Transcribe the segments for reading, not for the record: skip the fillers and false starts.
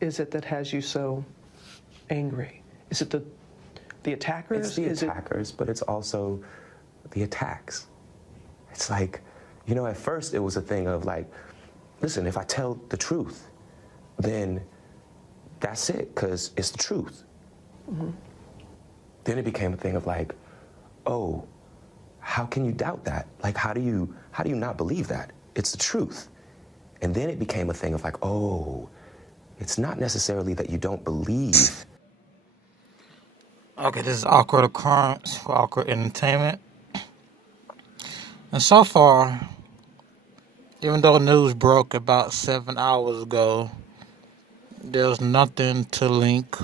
is it that has you so angry? Is it the attackers? It's the attackers, but it's also the attacks. It's like, you know, at first it was a thing of like, listen, if I tell the truth, then that's it, because it's the truth. Mm-hmm. Then it became a thing of like, oh, how can you doubt that? Like, how do you not believe that? It's the truth. And then it became a thing of like, oh, it's not necessarily that you don't believe. Okay, this is Awkward Occurrence for Awkward Entertainment. And so far, even though news broke about 7 hours ago, there's nothing to link.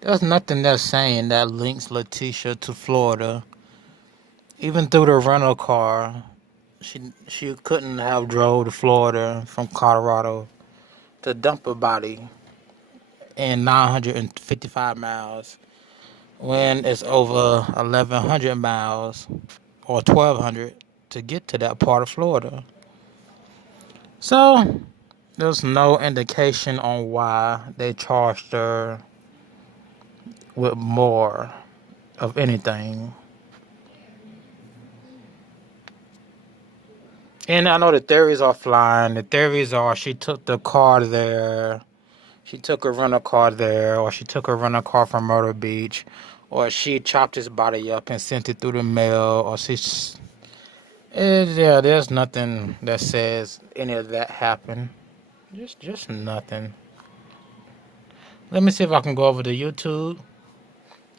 There's nothing that's saying that links Letecia to Florida. Even through the rental car, she couldn't have drove to Florida from Colorado to dump her body in 955 miles when it's over 1,100 miles or 1,200 to get to that part of Florida. So there's no indication on why they charged her with more of anything. And I know the theories are flying. The theories are she took the car there, she took a rental car there, or she took a rental car from Myrtle Beach, or she chopped his body up and sent it through the mail, or yeah, there's nothing that says any of that happened. Just nothing. Let me see if I can go over to YouTube.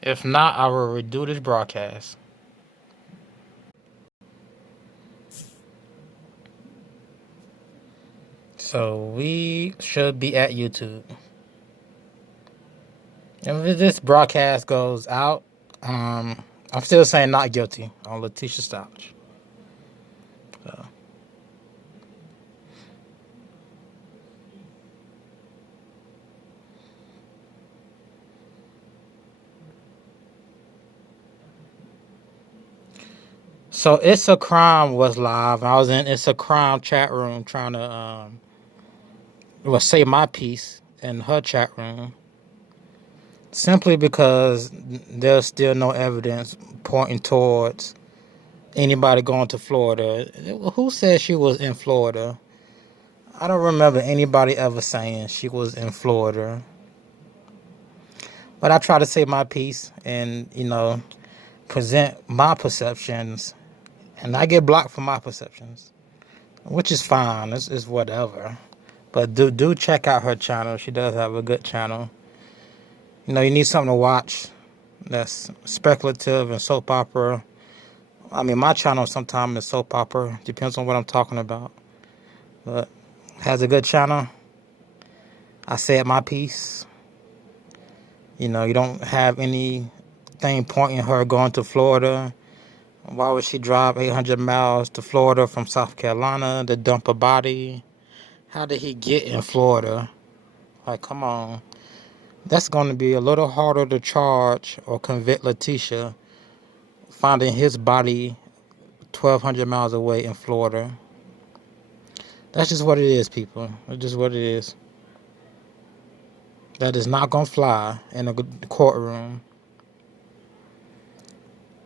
If not, I will redo this broadcast. So we should be at YouTube. And if this broadcast goes out, I'm still saying not guilty on Letecia Stauch. So It's a Crime was live. I was in It's a Crime chat room trying to say my piece in her chat room. Simply because there's still no evidence pointing towards anybody going to Florida. Who said she was in Florida? I don't remember anybody ever saying she was in Florida. But I try to say my piece and, present my perceptions. And I get blocked for my perceptions, which is fine. It's whatever. But do check out her channel. She does have a good channel. You need something to watch that's speculative and soap opera. I mean, my channel sometimes is soap opera. Depends on what I'm talking about. But has a good channel. I said my piece. You don't have anything pointing her going to Florida. Why would she drive 800 miles to Florida from South Carolina to dump a body? How did he get in Florida? Like, come on. That's going to be a little harder to charge or convict Letecia finding his body 1,200 miles away in Florida. That's just what it is, people. That's just what it is. That is not going to fly in a courtroom.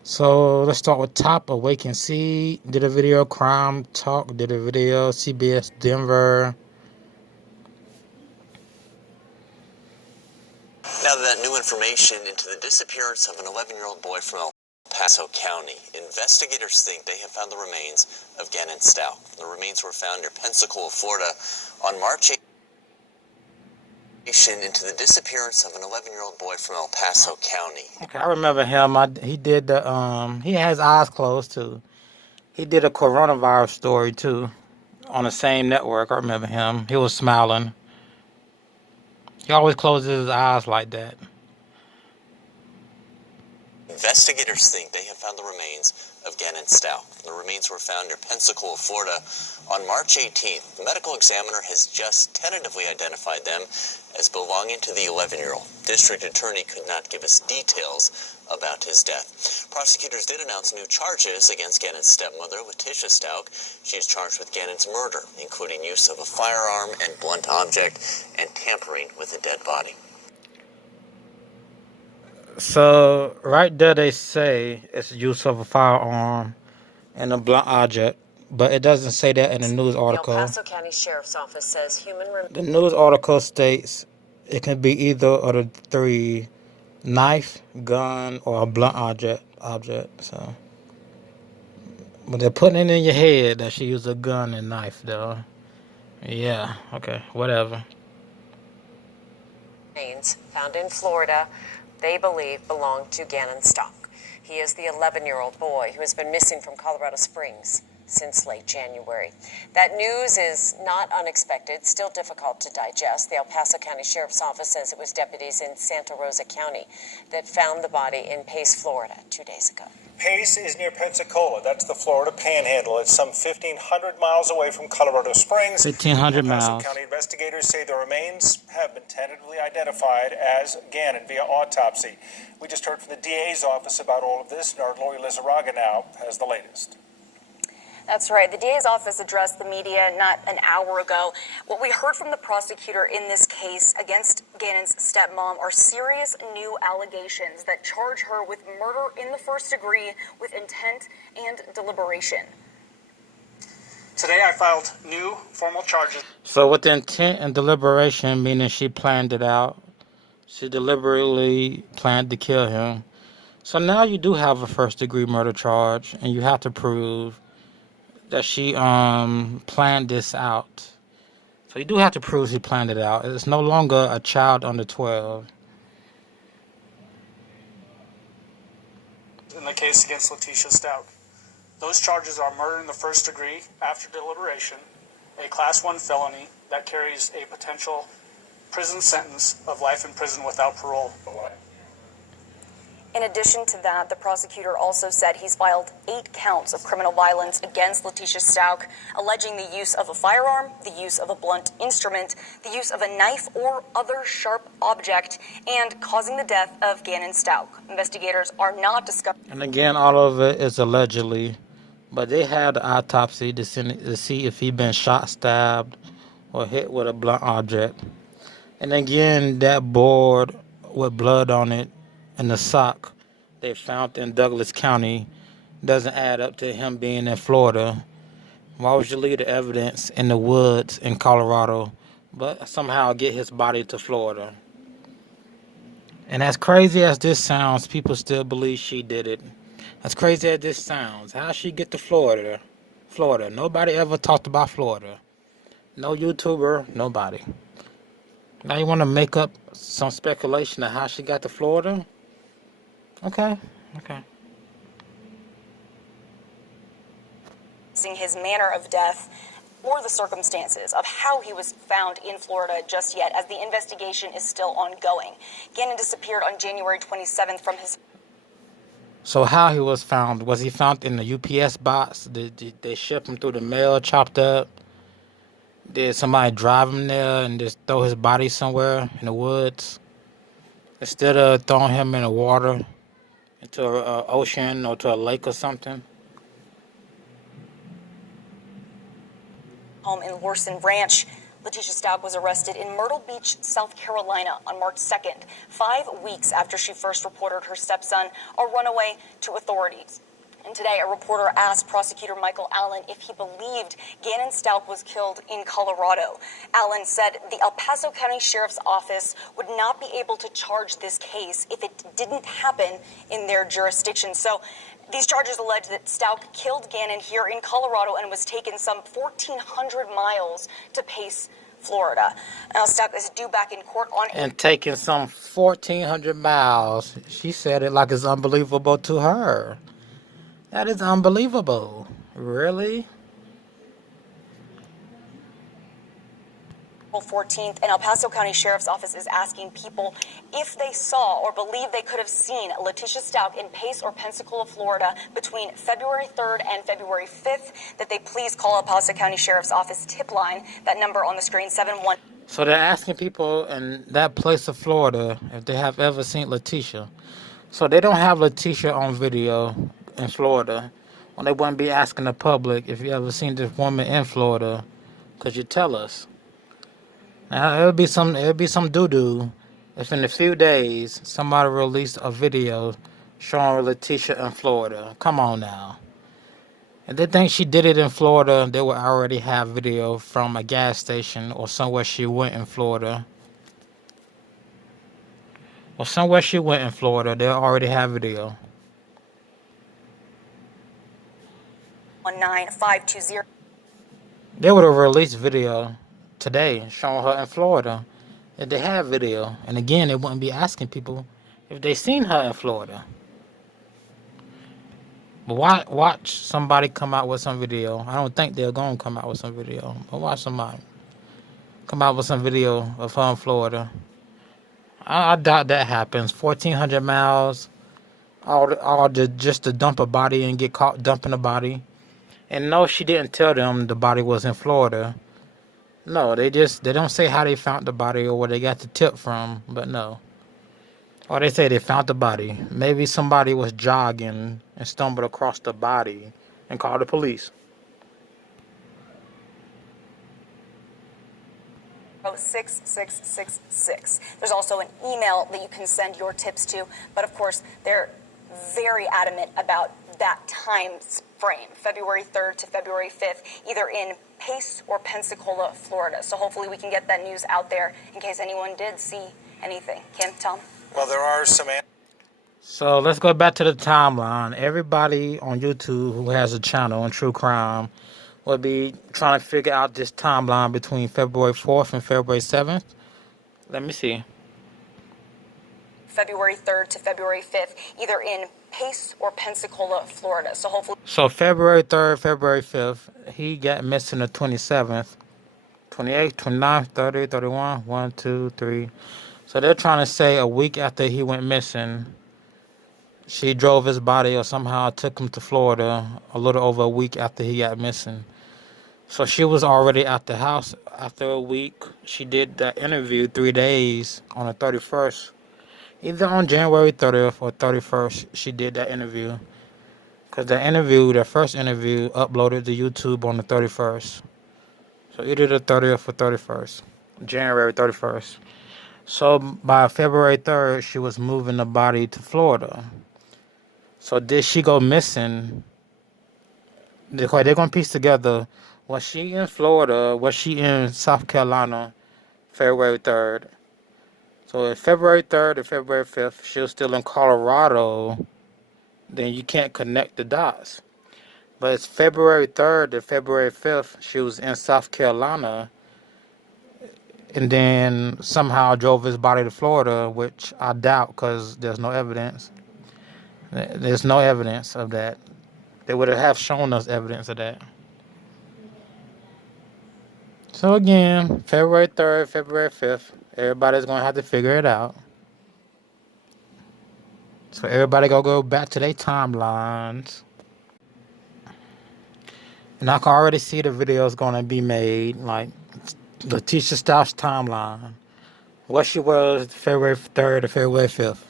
So let's start with Top. Awaken C did a video. Crime Talk did a video. CBS Denver. Now that new information into the disappearance of an 11-year-old boy from El Paso County, investigators think they have found the remains of Gannon Stauch. The remains were found near Pensacola, Florida on March 8th. Into the disappearance of an 11-year-old boy from El Paso County. Okay, I remember him. He did the he has eyes closed too. He did a coronavirus story too on the same network. I remember him. He was smiling. He always closes his eyes like that. Investigators think they have found the remains of Gannon Stauch. The remains were found near Pensacola, Florida on March 18th. The medical examiner has just tentatively identified them as belonging to the 11-year-old. District attorney could not give us details about his death. Prosecutors did announce new charges against Gannon's stepmother, Letecia Stauch. She is charged with Gannon's murder, including use of a firearm and blunt object and tampering with a dead body. So right there they say it's use of a firearm and a blunt object, but it doesn't say that in the news article. The El Paso County Sheriff's Office says The news article states it can be either of the three: knife, gun, or a blunt object. So, but they're putting it in your head that she used a gun and knife, though. Yeah, okay, whatever. remains found in Florida they believe belong to Gannon Stauch. He is the 11-year-old boy who has been missing from Colorado Springs since late January. That news is not unexpected, still difficult to digest. The El Paso County Sheriff's Office says it was deputies in Santa Rosa County that found the body in Pace, Florida, 2 days ago. Pace is near Pensacola. That's the Florida Panhandle. It's some 1,500 miles away from Colorado Springs. 1,500 El Paso miles. County investigators say the remains have been tentatively identified as Gannon via autopsy. We just heard from the DA's office about all of this, and our lawyer Letecia now has the latest. That's right. The DA's office addressed the media not an hour ago. What we heard from the prosecutor in this case against Gannon's stepmom are serious new allegations that charge her with murder in the first degree with intent and deliberation. Today I filed new formal charges. So with intent and deliberation, meaning she planned it out. She deliberately planned to kill him. So now you do have a first-degree murder charge, and you have to prove that she planned this out. So you do have to prove she planned it out. It's no longer a child under 12. In the case against Letecia Stauch. Those charges are murder in the first degree after deliberation, a Class 1 felony that carries a potential prison sentence of life in prison without parole. In addition to that, the prosecutor also said he's filed 8 counts of criminal violence against Letecia Stauch, alleging the use of a firearm, the use of a blunt instrument, the use of a knife or other sharp object, and causing the death of Gannon Stauch. Investigators are not discovering. And again, all of it is allegedly, but they had the autopsy to see if he'd been shot, stabbed, or hit with a blunt object. And again, that board with blood on it and the sock they found in Douglas County doesn't add up to him being in Florida. Why would you leave the evidence in the woods in Colorado, but somehow get his body to Florida? And as crazy as this sounds, people still believe she did it. As crazy as this sounds, how'd she get to Florida? Nobody ever talked about Florida. No YouTuber, nobody. Now you want to make up some speculation of how she got to Florida? Okay. His manner of death or the circumstances of how he was found in Florida just yet, as the investigation is still ongoing. Gannon disappeared on January 27th from his... So how he was found? Was he found in the UPS box? Did they ship him through the mail, chopped up? Did somebody drive him there and just throw his body somewhere in the woods? Instead of throwing him in the water, into an ocean or to a lake or something? Home in Lorson Ranch. Letecia Stauch was arrested in Myrtle Beach, South Carolina on March 2nd, 5 weeks after she first reported her stepson a runaway to authorities. And today, a reporter asked prosecutor Michael Allen if he believed Gannon Stauch was killed in Colorado. Allen said the El Paso County Sheriff's Office would not be able to charge this case if it didn't happen in their jurisdiction. So these charges allege that Stauch killed Gannon here in Colorado and was taken some 1,400 miles to Pace, Florida. Now, Stauch is due back in court on... And taking some 1,400 miles. She said it like it's unbelievable to her. That is unbelievable. Really? April 14th, and El Paso County Sheriff's Office is asking people if they saw or believe they could have seen Letecia Stauch in Pace or Pensacola, Florida between February 3rd and February 5th, that they please call El Paso County Sheriff's Office tip line. That number on the screen, 71. So they're asking people in that place of Florida if they have ever seen Letecia. So they don't have Letecia on video in Florida. Well, they wouldn't be asking the public if you ever seen this woman in Florida, could you tell us? Now it'll be some doo-doo if in a few days somebody released a video showing Letecia in Florida. Come on now. If they think she did it in Florida, they will already have video from a gas station or somewhere she went in Florida. Or somewhere she went in Florida, they'll already have video. 19520. They would have released video today showing her in Florida if they had video. And again, they wouldn't be asking people if they seen her in Florida. But watch somebody come out with some video. I don't think they're going to come out with some video. But watch somebody come out with some video of her in Florida. I doubt that happens. 1,400 miles, just to dump a body and get caught dumping a body. And no, she didn't tell them the body was in Florida. No, they don't say how they found the body or where they got the tip from, but no. Or they say they found the body. Maybe somebody was jogging and stumbled across the body and called the police. 6666. There's also an email that you can send your tips to, but of course they're very adamant about that time frame, February 3rd to February 5th, either in Pace or Pensacola, Florida. So hopefully we can get that news out there in case anyone did see anything. Kim, Tom? Well, there are some. So let's go back to the timeline. Everybody on YouTube who has a channel on true crime will be trying to figure out this timeline between February 4th and February 7th. Let me see. February 3rd to February 5th, either in Pace or Pensacola, Florida. So hopefully. So February 3rd, February 5th, he got missing the 27th, 28th, 29th, 30, 31, 1, 2, 3. So they're trying to say a week after he went missing, she drove his body or somehow took him to Florida a little over a week after he got missing. So she was already at the house after a week. She did that interview 3 days on the 31st. Either on January 30th or 31st, she did that interview. Because the first interview, uploaded to YouTube on the 31st. So either the 30th or 31st. January 31st. So by February 3rd, she was moving the body to Florida. So did she go missing? They're going to piece together, was she in Florida? Was she in South Carolina February 3rd? So if February 3rd or February 5th, she was still in Colorado, then you can't connect the dots. But it's February 3rd to February 5th, she was in South Carolina, and then somehow drove his body to Florida, which I doubt because there's no evidence. There's no evidence of that. They would have shown us evidence of that. So again, February 3rd, February 5th, everybody's going to have to figure it out. So everybody going to go back to their timelines. And I can already see the videos going to be made, like Letecia Stauch's timeline. What she was February 3rd to February 5th.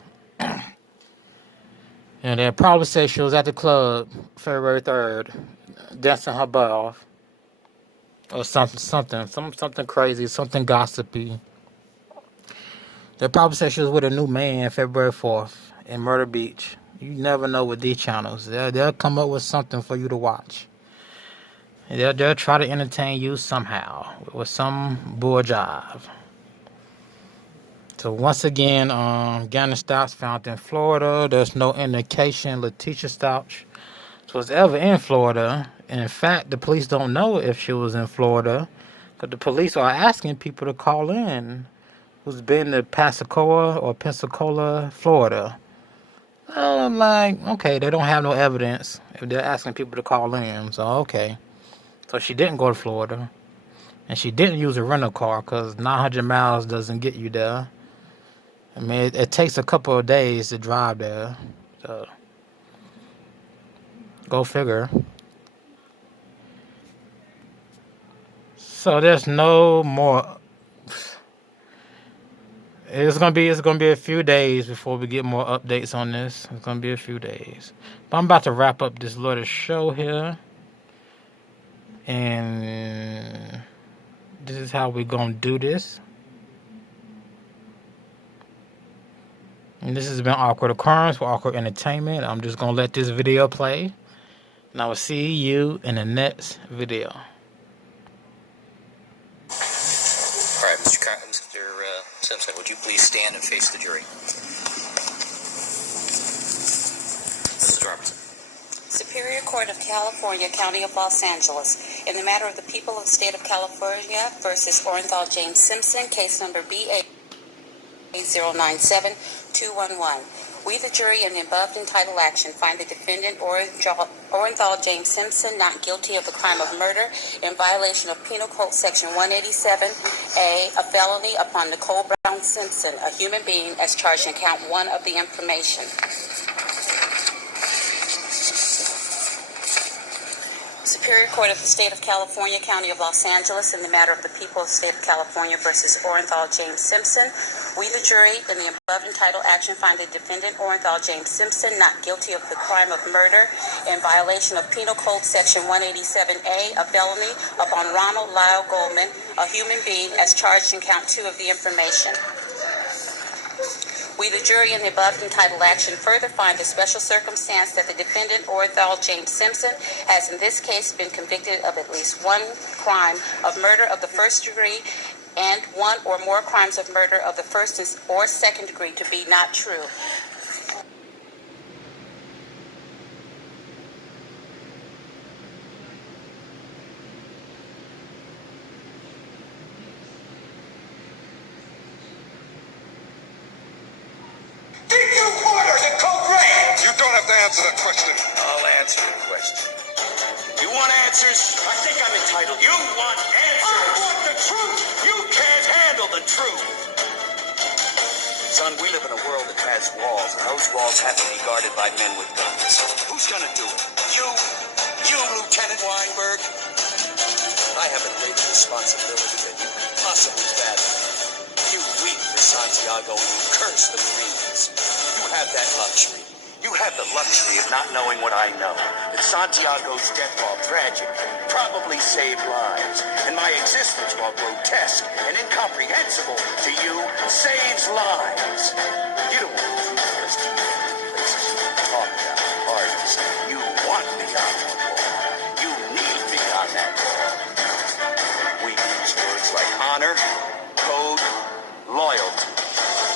And they'll probably say she was at the club February 3rd, dancing her butt off. Or something crazy, something gossipy. They'll probably say she was with a new man February 4th in Myrtle Beach. You never know with these channels. They'll come up with something for you to watch. They'll try to entertain you somehow with some bull jive. So once again, Gannon Stauch found in Florida. There's no indication Letecia Stauch was ever in Florida. And in fact, the police don't know if she was in Florida, but the police are asking people to call in who's been to Pensacola or Pensacola, Florida. I'm like, okay, they don't have no evidence if they're asking people to call in. So, okay. So she didn't go to Florida. And she didn't use a rental car because 900 miles doesn't get you there. I mean, it takes a couple of days to drive there. So, go figure. So there's no more. It's gonna be a few days before we get more updates on this. It's gonna be a few days. But I'm about to wrap up this little show here. And this is how we're gonna do this. And this has been Awkward Occurrence for Awkward Entertainment. I'm just gonna let this video play. And I will see you in the next video. All right, Mr. Simpson, would you please stand and face the jury? Mrs. Robertson. Superior Court of California, County of Los Angeles, in the matter of the people of the state of California versus Orenthal James Simpson, case number BA 097-211. We, the jury, in the above entitled action, find the defendant, Orenthal James Simpson, not guilty of the crime of murder in violation of Penal Code Section 187A, a felony upon Nicole Brown Simpson, a human being, as charged in count 1 of the information. Superior Court of the State of California, County of Los Angeles, in the matter of the people of the State of California versus Orenthal James Simpson. We, the jury, in the above entitled action, find the defendant, Orenthal James Simpson, not guilty of the crime of murder in violation of Penal Code Section 187A, a felony upon Ronald Lyle Goldman, a human being, as charged in count 2 of the information. We, the jury, in the above entitled action, further find the special circumstance that the defendant, Orenthal James Simpson, has in this case been convicted of at least one crime of murder of the first degree and one or more crimes of murder of the first or second degree to be not true. Answer that question. I'll answer your question. You want answers? I think I'm entitled. You want answers? I want the truth. You can't handle the truth. Son, we live in a world that has walls, and those walls have to be guarded by men with guns. Who's gonna do it? You, Lieutenant Weinberg. I have a greater responsibility than you can possibly fathom. You weep for Santiago and you curse the Marines. You have that luxury. You have the luxury of not knowing what I know. That Santiago's death, while tragic, probably saved lives. And my existence, while grotesque and incomprehensible to you, saves lives. You don't want to talk about pardons. You want me on the wall. You need me on that wall. We use words like honor, code, loyalty.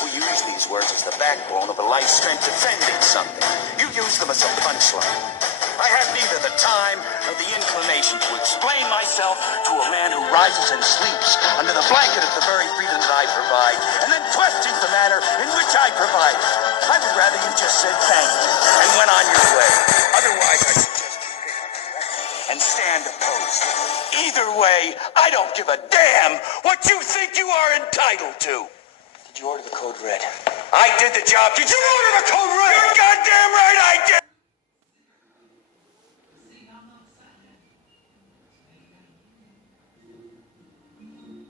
We use these words as the backbone of a life spent defending something. You use them as a punchline. I have neither the time nor the inclination to explain myself to a man who rises and sleeps under the blanket of the very freedom that I provide, and then questions the manner in which I provide it. I would rather you just said thank you and went on your way. Otherwise, I suggest you pick up the record and stand opposed. Either way, I don't give a damn what you think you are entitled to. Did you order the code red? I did the job. Did you order the code red? You're goddamn right I did!